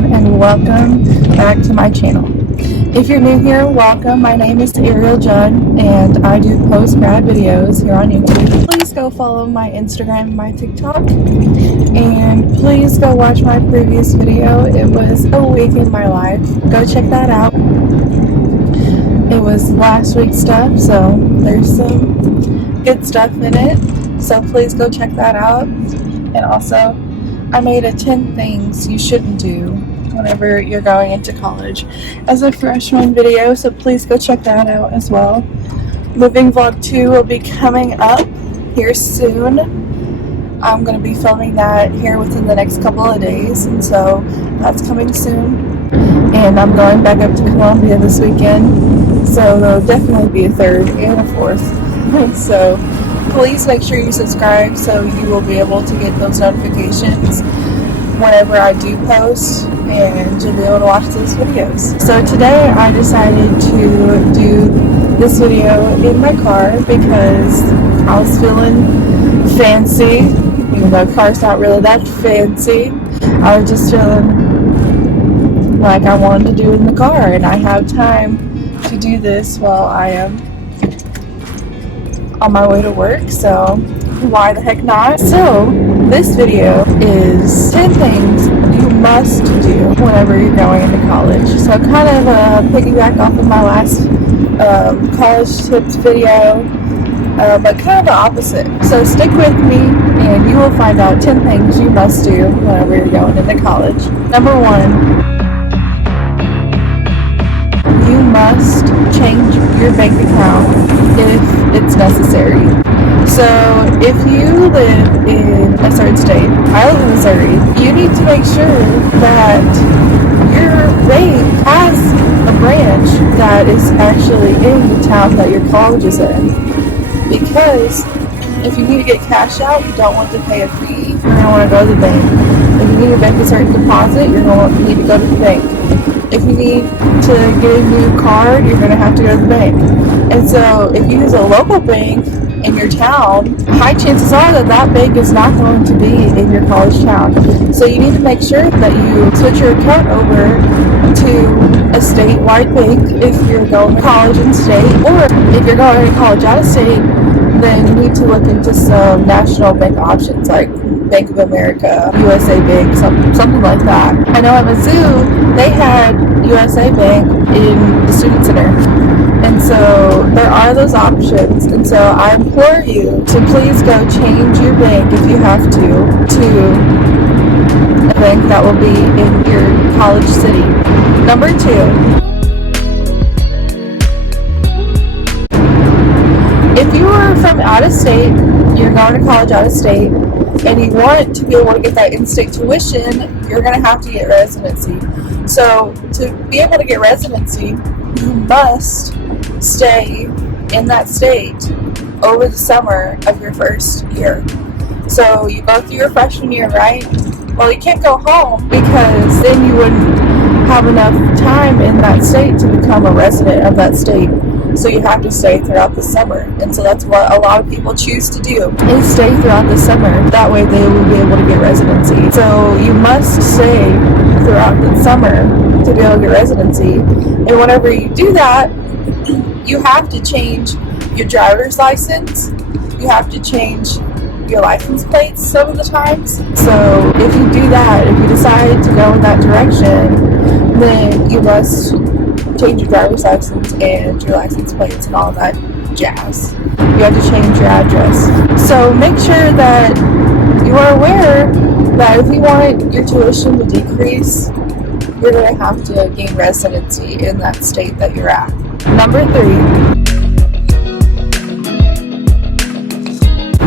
everyone, and welcome back to my channel. If you're new here, welcome. My name is Ariel Judd, and I do post-grad videos here on YouTube. Please go follow my Instagram and my TikTok, and please go watch my previous video. It was a week in my life. Go check that out. It was last week's stuff, so there's some good stuff in it. So please go check that out. And also, I made a 10 things you shouldn't do whenever you're going into college as a freshman video, so please go check that out as well. Moving vlog 2 will be coming up here soon. I'm going to be filming that here within the next couple of days, and so that's coming soon. And I'm going back up to Columbia this weekend, so there'll definitely be a third and a fourth. So please make sure you subscribe so you will be able to get those notifications whenever I do post, and you'll be able to watch those videos. So today I decided to do this video in my car because I was feeling fancy, even though the car's not really that fancy. I was just feeling like I wanted to do it in the car, and I have time to do this while I am on my way to work, so why the heck not? So this video is 10 things you must do whenever you're going into college. So kind of piggyback off of my last college tips video, but kind of the opposite. So stick with me and you will find out 10 things you must do whenever you're going into college. Number 1, you must change your bank account if it's necessary. So if you live in a certain state, I live in Missouri, you need to make sure that your bank has a branch that is actually in the town that your college is in. Because if you need to get cash out, you don't want to pay a fee, you're going to want to go to the bank. If you need to make a certain deposit, you're going to need to go to the bank. If you need to get a new card, you're going to have to go to the bank. And so if you use a local bank in your town, high chances are that that bank is not going to be in your college town. So you need to make sure that you switch your account over to a statewide bank if you're going to college in state, or if you're going to college out of state, then you need to look into some national bank options like Bank of America, USA Bank, something like that. I know at Mizzou, they had USA Bank in the Student Center. And so there are those options. And so I implore you to please go change your bank if you have to a bank that will be in your college city. Number 2. If you are from out of state, you're going to college out of state, and you want to be able to get that in-state tuition, you're going to have to get residency. So to be able to get residency, you must stay in that state over the summer of your first year. So you go through your freshman year, right? Well, you can't go home because then you wouldn't have enough time in that state to become a resident of that state. So you have to stay throughout the summer. And so that's what a lot of people choose to do, is stay throughout the summer. That way they will be able to get residency. So you must stay throughout the summer to be able to get residency. And whenever you do that, you have to change your driver's license. You have to change your license plates some of the times. So if you do that, if you decide to go in that direction, then you must change your driver's license and your license plates and all that jazz. You have to change your address. So make sure that you are aware that if you want your tuition to decrease, you're going to have to gain residency in that state that you're at. Number 3.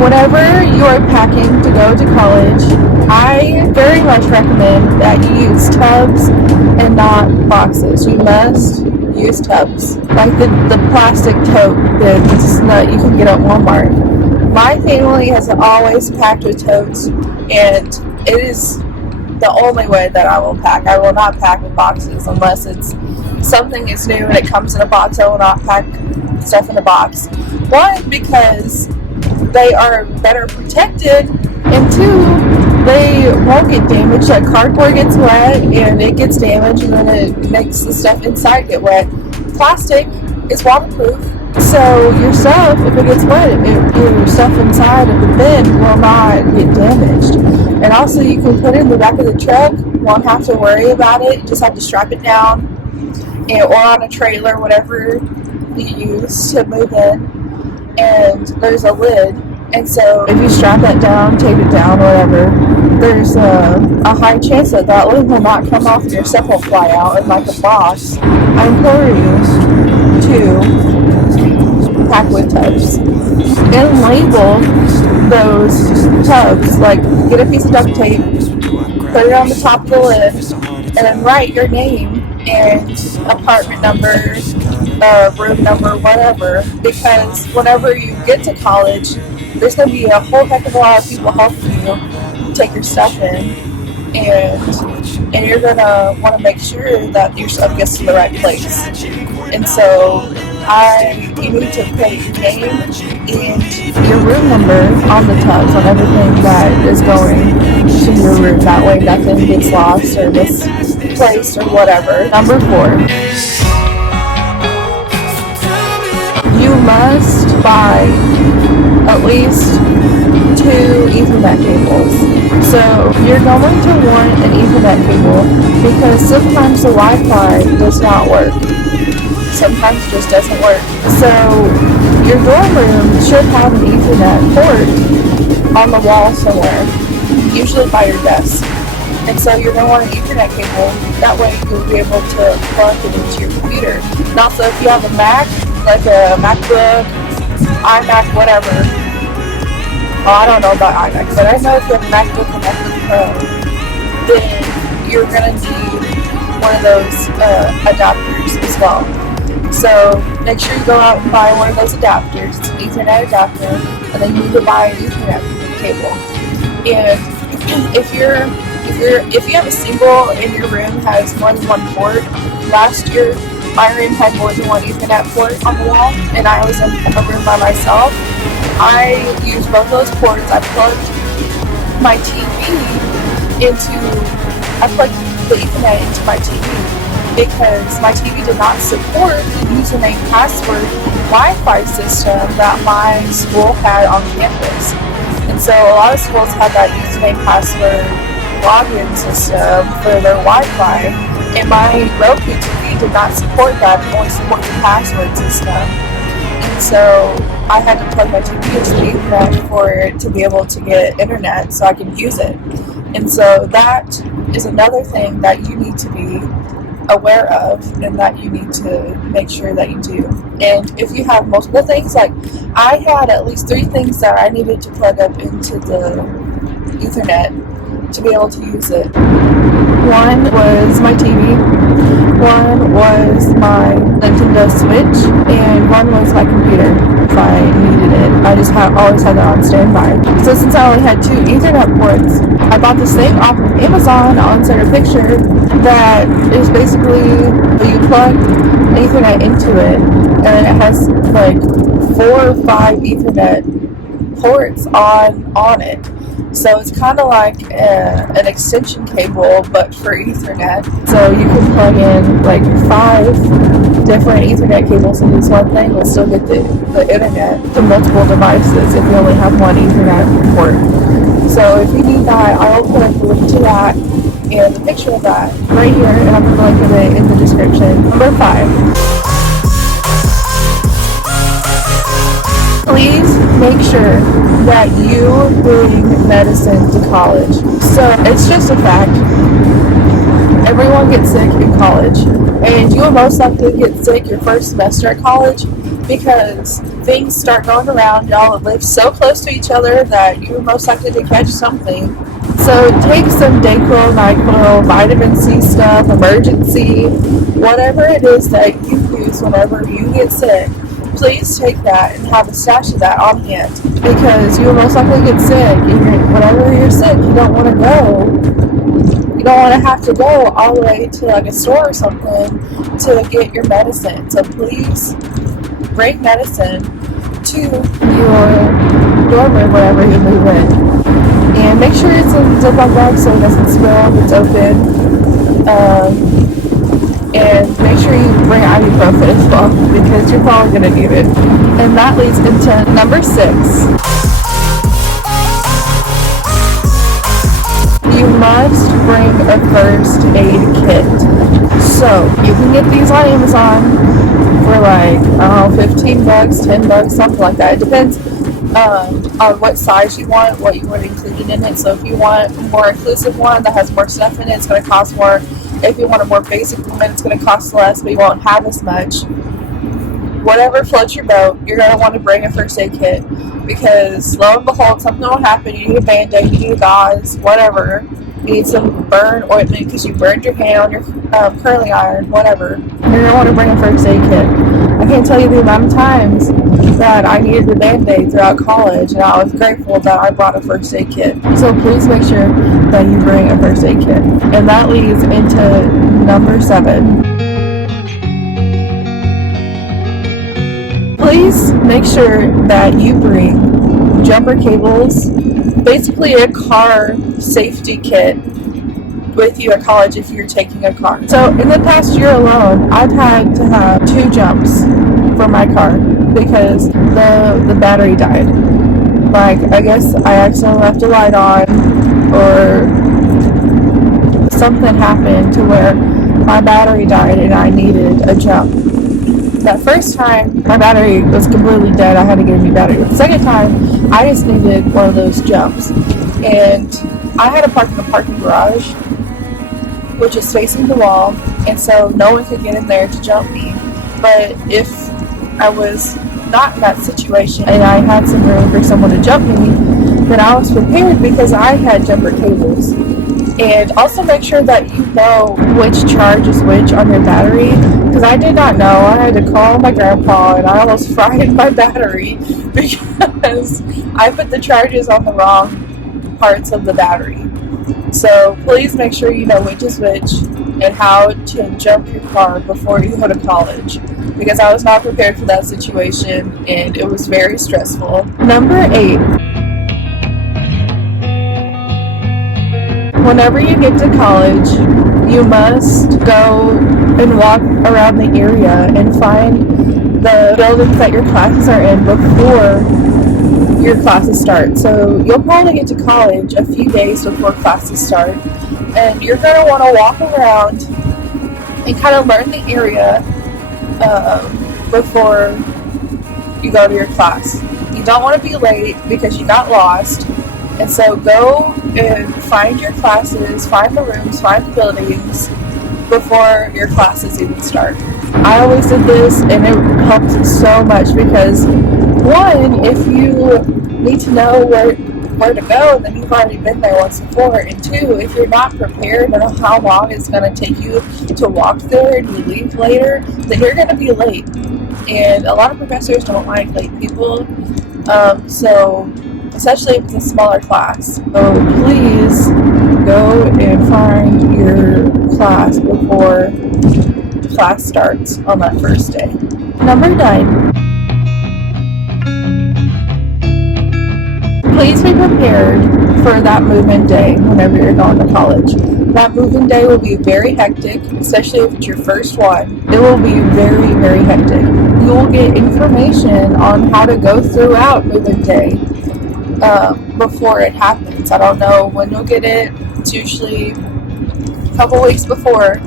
Whenever you are packing to go to college, I very much recommend that you use tubs and not boxes. You must use tubs, like the plastic tote that you can get at Walmart. My family has always packed with totes, and it is the only way that I will pack. I will not pack with boxes unless it's something is new and it comes in a box. I will not pack stuff in a box. One, because they are better protected, and 2, they won't get damaged. Like cardboard gets wet and it gets damaged, and then it makes the stuff inside get wet. Plastic is waterproof, so your stuff, if it gets wet, your stuff inside of the bin will not get damaged. And also, you can put it in the back of the truck. Won't have to worry about it. You just have to strap it down, or on a trailer, whatever you use to move in. And there's a lid. And so if you strap that down, tape it down, whatever, there's a high chance that that lid will not come off and your stuff will fly out. And like a boss, I implore you to pack with tubs and label those tubs. Like, get a piece of duct tape, put it on the top of the lid, and then write your name and apartment number, room number, whatever. Because whenever you get to college, there's going to be a whole heck of a lot of people helping you take your stuff in, and you're going to want to make sure that your stuff gets to the right place. And so you need to put your name and your room number on the tubs, on everything that is going to your room. That way nothing gets lost or misplaced or whatever. Number 4, you must buy at least 2 Ethernet cables. So you're going to want an Ethernet cable because sometimes the Wi-Fi does not work. Sometimes it just doesn't work. So your dorm room should have an Ethernet port on the wall somewhere, usually by your desk. And so you're going to want an Ethernet cable. That way you'll be able to plug it into your computer. And also, if you have a Mac, like a MacBook, iMac, whatever. Oh, I don't know about iMac, but I know if you have a MacBook or MacBook Pro, then you're going to need one of those adapters as well. So make sure you go out and buy one of those adapters. It's an Ethernet adapter, and then you need to buy an Ethernet cable. And if you have a single in your room has more than one port, last year my room had more than one Ethernet port on the wall, and I was in a room by myself. I used both those ports. I plugged the Ethernet into my TV because my TV did not support the username password Wi-Fi system that my school had on campus. And so a lot of schools had that username password login system for their Wi-Fi, and my Roku TV did not support that. It only supported the password system. And so I had to plug my TV into the Ethernet for it to be able to get internet so I can use it. And so that is another thing that you need to be aware of and that you need to make sure that you do. And if you have multiple things, like I had at least 3 things that I needed to plug up into the Ethernet to be able to use it. One was my TV, one was my Nintendo Switch, and one was my computer if I needed it. I just always had that on standby. So since I only had 2 Ethernet ports, I bought this thing off of Amazon on Center Picture that is basically you plug Ethernet into it, and it has like 4 or 5 Ethernet ports on it. So it's kind of like an extension cable, but for Ethernet. So you can plug in like 5 different Ethernet cables in this one thing and still get the internet to multiple devices if you only have one Ethernet port. So if you need that, I'll put a link to that and a picture of that right here, and I'm going to link it in the description. Number 5. Please make sure that you bring medicine to college. So it's just a fact. Everyone gets sick in college, and you will most likely get sick your first semester at college because things start going around. Y'all live so close to each other that you're most likely to catch something. So take some Dayquil, NyQuil, vitamin C stuff, emergency, whatever it is that you use whenever you get sick. Please take that and have a stash of that on hand because you will most likely get sick. And whenever you're sick, you don't want to go. You don't want to have to go all the way to like a store or something to get your medicine. So please bring medicine to your dorm room wherever you move in. And make sure it's in a Ziploc bag so it doesn't spill if it's open. And make sure you bring ibuprofen as well, because you're probably going to need it. And that leads into number 6. You must bring a first aid kit. So you can get these on Amazon for like, I don't know, $15, $10, something like that. It depends on what size you want, what you want included in it. So if you want a more inclusive one that has more stuff in it, it's going to cost more. If you want a more basic one, it's going to cost less, but you won't have as much. Whatever floats your boat, you're going to want to bring a first aid kit, because lo and behold, something will happen. You need a band-aid, you need a gauze, whatever. You need some burn ointment because you burned your hand on your curling iron, whatever. You're going to want to bring a first aid kit. I can't tell you the amount of times that I needed a band-aid throughout college, and I was grateful that I brought a first aid kit. So please make sure that you bring a first aid kit. And that leads into number 7. Please make sure that you bring jumper cables, basically a car safety kit with you at college if you're taking a car. So in the past year alone, I've had to have 2 jumps for my car because the battery died. Like, I guess I accidentally left a light on, or something happened to where my battery died and I needed a jump. That first time, my battery was completely dead. I had to get a new battery. The second time, I just needed one of those jumps. And I had to park in the parking garage, which is facing the wall, and so no one could get in there to jump me. But if I was not in that situation and I had some room for someone to jump me, then I was prepared because I had jumper cables. And also make sure that you know which charge is which on your battery, because I did not know. I had to call my grandpa and I almost fried my battery because I put the charges on the wrong parts of the battery. So please make sure you know which is which and how to jump your car before you go to college, because I was not prepared for that situation and it was very stressful. Number 8. Whenever you get to college, you must go and walk around the area and find the buildings that your classes are in before your classes start. So you'll probably get to college a few days before classes start, and you're going to want to walk around and kind of learn the area before you go to your class. You don't want to be late because you got lost. And so go and find your classes, find the rooms, find the buildings before your classes even start. I always did this and it helped so much because, one, if you need to know where to go, then you've already been there once before. And 2, if you're not prepared and how long it's going to take you to walk there and you leave later, then you're going to be late. And a lot of professors don't like late people. Especially if it's a smaller class. So please go and find your class before class starts on that first day. Number 9. Please be prepared for that move-in day whenever you're going to college. That move-in day will be very hectic, especially if it's your first one. It will be very, very hectic. You will get information on how to go throughout move-in day before it happens. I don't know when you'll get it. It's usually a couple weeks before.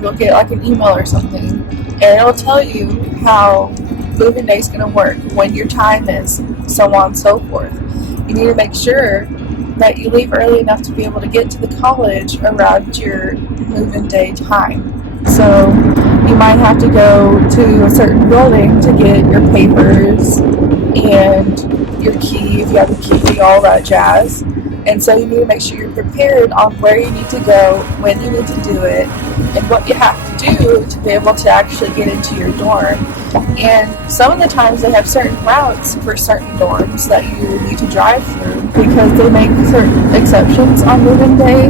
You'll get like an email or something, and it'll tell you how moving day is going to work, when your time is, so on and so forth. You need to make sure that you leave early enough to be able to get to the college around your move-in day time. So you might have to go to a certain building to get your papers and your key, if you have a key, all that jazz. And so you need to make sure you're prepared on where you need to go, when you need to do it, and what you have to do to be able to actually get into your dorm. And some of the times they have certain routes for certain dorms that you need to drive through because they make certain exceptions on move-in day.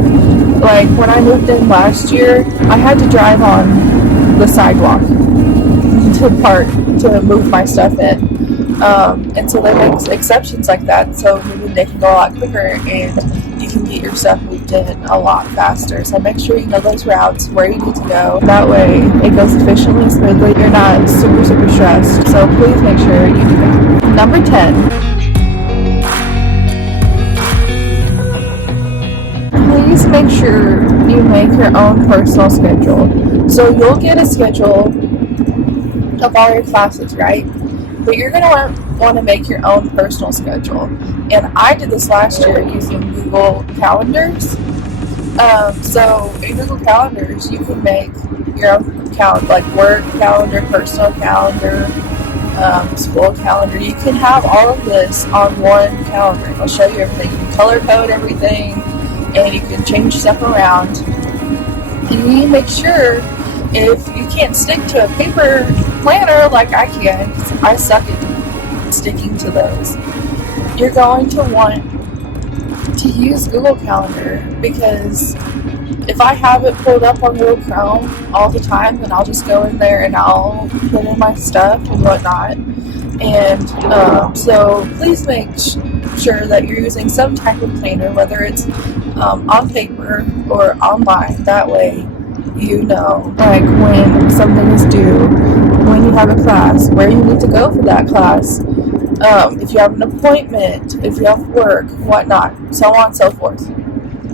Like when I moved in last year, I had to drive on the sidewalk to park to move my stuff in. And so they make exceptions like that, so maybe they can go a lot quicker and you can get your stuff moved in a lot faster. So make sure you know those routes, where you need to go. That way it goes efficiently, smoothly. You're not super stressed. So please make sure you do that. Number 10. Please make sure you make your own personal schedule. So you'll get a schedule of all your classes, right? But you're going to want to make your own personal schedule. And I did this last year using Google Calendars. So in Google Calendars, you can make your own calendar, like work calendar, personal calendar, school calendar. You can have all of this on one calendar. It'll show you everything. You can color code everything, and you can change stuff around. And you need to make sure, if you can't stick to a paper planner like I can, I suck at sticking to those, you're going to want to use Google Calendar, because if I have it pulled up on Google Chrome all the time, then I'll just go in there and I'll put in my stuff and whatnot. And so please make sure that you're using some type of planner, whether it's on paper or online. That way you know, like, when something is due, when you have a class, where you need to go for that class, if you have an appointment, if you have work, whatnot, so on and so forth.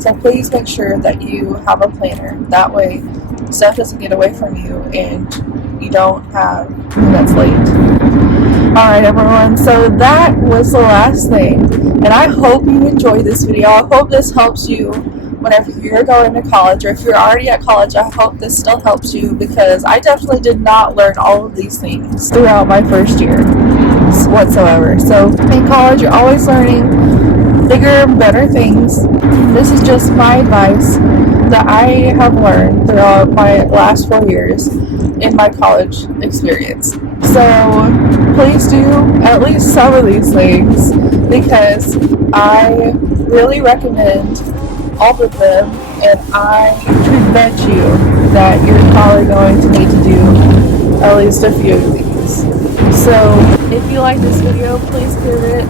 So please make sure that you have a planner. That way stuff doesn't get away from you and you don't have that's late. Alright everyone, so that was the last thing, and I hope you enjoyed this video. I hope this helps you whenever you're going to college, or if you're already at college, I hope this still helps you, because I definitely did not learn all of these things throughout my first year whatsoever. So in college, you're always learning bigger and better things. This is just my advice that I have learned throughout my last 4 years in my college experience. So please do at least some of these things, because I really recommend all of them, and I bet you that you're probably going to need to do at least a few of these. So if you like this video, please give it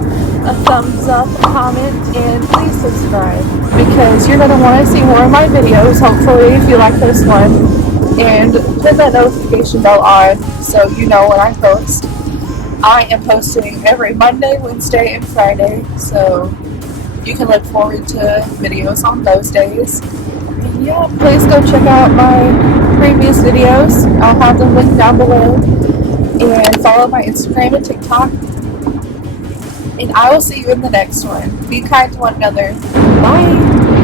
a thumbs up, a comment, and please subscribe, because you're going to want to see more of my videos, hopefully, if you like this one. And put that notification bell on so you know when I post. I am posting every Monday, Wednesday, and Friday, so you can look forward to videos on those days. And yeah, please go check out my previous videos. I'll have them linked down below. And follow my Instagram and TikTok. And I will see you in the next one. Be kind to one another. Bye!